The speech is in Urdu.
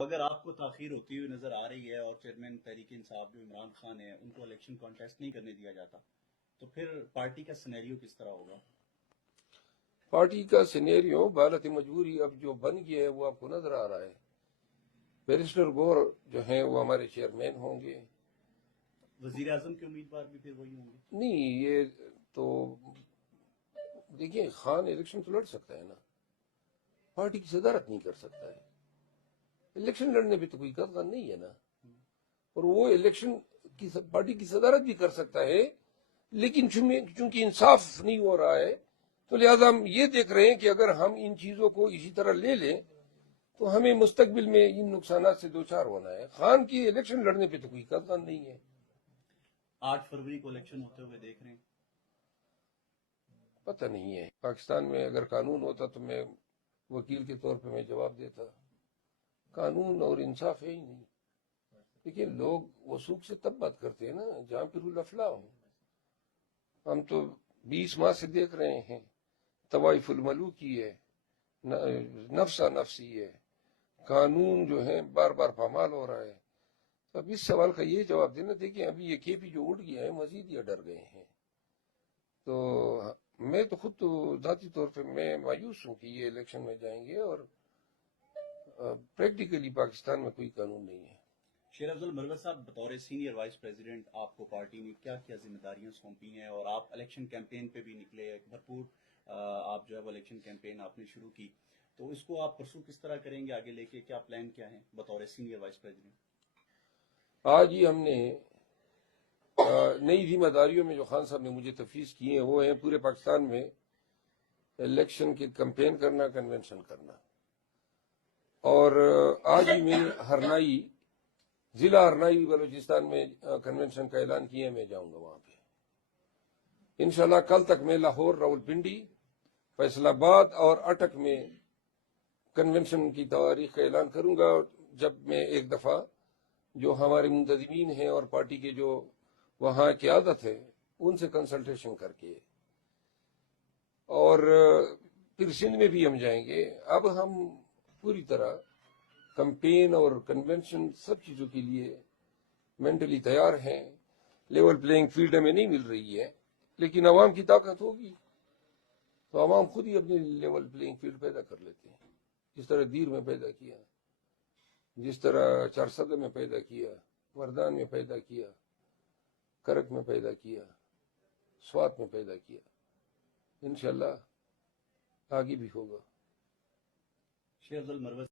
اگر آپ کو تاخیر ہوتی ہوئی نظر آ رہی ہے اور چیئرمین تحریک انصاف جو عمران خان ہے ان کو الیکشن کانٹیسٹ نہیں کرنے دیا جاتا تو پھر پارٹی کا سینیریو کس طرح ہوگا؟ پارٹی کا سینیریو بحالت مجبوری اب جو بن گیا ہے وہ آپ کو نظر آ رہا ہے. بیرسٹر گور جو ہیں وہ ہمارے چیئرمین ہوں گے. وزیر اعظم کے امیدوار بھی پھر وہی ہوں گے؟ نہیں، یہ تو دیکھیں، خان الیکشن تو لڑ سکتا ہے نا، پارٹی کی صدارت نہیں کر سکتا ہے. الیکشن لڑنے پہ تو کوئی قدغن نہیں ہے نا. اور وہ الیکشن کی پارٹی کی صدارت بھی کر سکتا ہے، لیکن چونکہ انصاف نہیں ہو رہا ہے تو لہذا ہم یہ دیکھ رہے ہیں کہ اگر ہم ان چیزوں کو اسی طرح لے لیں تو ہمیں مستقبل میں ان نقصانات سے دوچار ہونا ہے. خان کی الیکشن لڑنے پہ تو کوئی قدغن نہیں ہے. 8 فروری کو الیکشن ہوتے ہوئے دیکھ رہے ہیں. پتہ نہیں ہے، پاکستان میں اگر قانون ہوتا تو میں وکیل کے طور پہ میں جواب دیتا. قانون اور انصاف ہے ہی نہیں. لیکن لوگ وثوق سے تب بات کرتے ہیں نا جہاں پہ رول افلا ہو. ہم تو 20 ماہ سے دیکھ رہے ہیں طوائف الملوکی ہے، نفسا نفسی ہے، قانون جو ہے بار بار پامال ہو رہا ہے. اب اس سوال کا یہ جواب دینا تھے کہ ابھی یہ کے پی جو اٹھ گیا ہے مزید یہ ڈر گئے ہیں. تو میں تو خود تو ذاتی طور پہ میں مایوس ہوں کہ یہ الیکشن میں جائیں گے اور پریکٹیکلی پاکستان میں کوئی قانون نہیں ہے. شیر افضل مروت صاحب، بطور سینئر وائس پریزیڈنٹ آپ کو پارٹی نے کیا کیا ذمہ داریاں سونپی ہیں اور آپ الیکشن کیمپین پہ بھی نکلے، بھرپور آپ جو ہے وہ الیکشن کیمپین آپ نے شروع کی، تو اس کو آپ پرسو کس طرح کریں گے آگے لے کے؟ کیا پلان کیا ہے بطور سینئر وائس پریزیڈنٹ؟ آج ہی ہم نے نئی ذمہ داریوں میں جو خان صاحب نے مجھے تفویض کی ہیں وہ ہیں پورے پاکستان میں الیکشن کی کمپین کرنا، کنونشن کرنا. اور آج ہی میں ہرنائی، ضلع ہرنائی بلوچستان میں کنونشن کا اعلان کیا ہے، میں جاؤں گا وہاں پہ انشاءاللہ. کل تک میں لاہور، راولپنڈی، فیصل آباد اور اٹک میں کنونشن کی تاریخ کا اعلان کروں گا. جب میں ایک دفعہ جو ہمارے منتظمین ہیں اور پارٹی کے جو وہاں قیادت ہے ان سے کنسلٹیشن کر کے، اور پھر سندھ میں بھی ہم جائیں گے. اب ہم پوری طرح کمپین اور کنونشن سب چیزوں کے لیے مینٹلی تیار ہیں. لیول پلینگ فیلڈ ہمیں نہیں مل رہی ہے، لیکن عوام کی طاقت ہوگی تو عوام خود ہی اپنی لیول پلینگ فیلڈ پیدا کر لیتے ہیں. جس طرح دیر میں پیدا کیا، جس طرح چارسدہ میں پیدا کیا، وردان میں پیدا کیا، کرک میں پیدا کیا، سوات میں پیدا کیا، انشاءاللہ آگے بھی ہوگا. شیر افضل مروت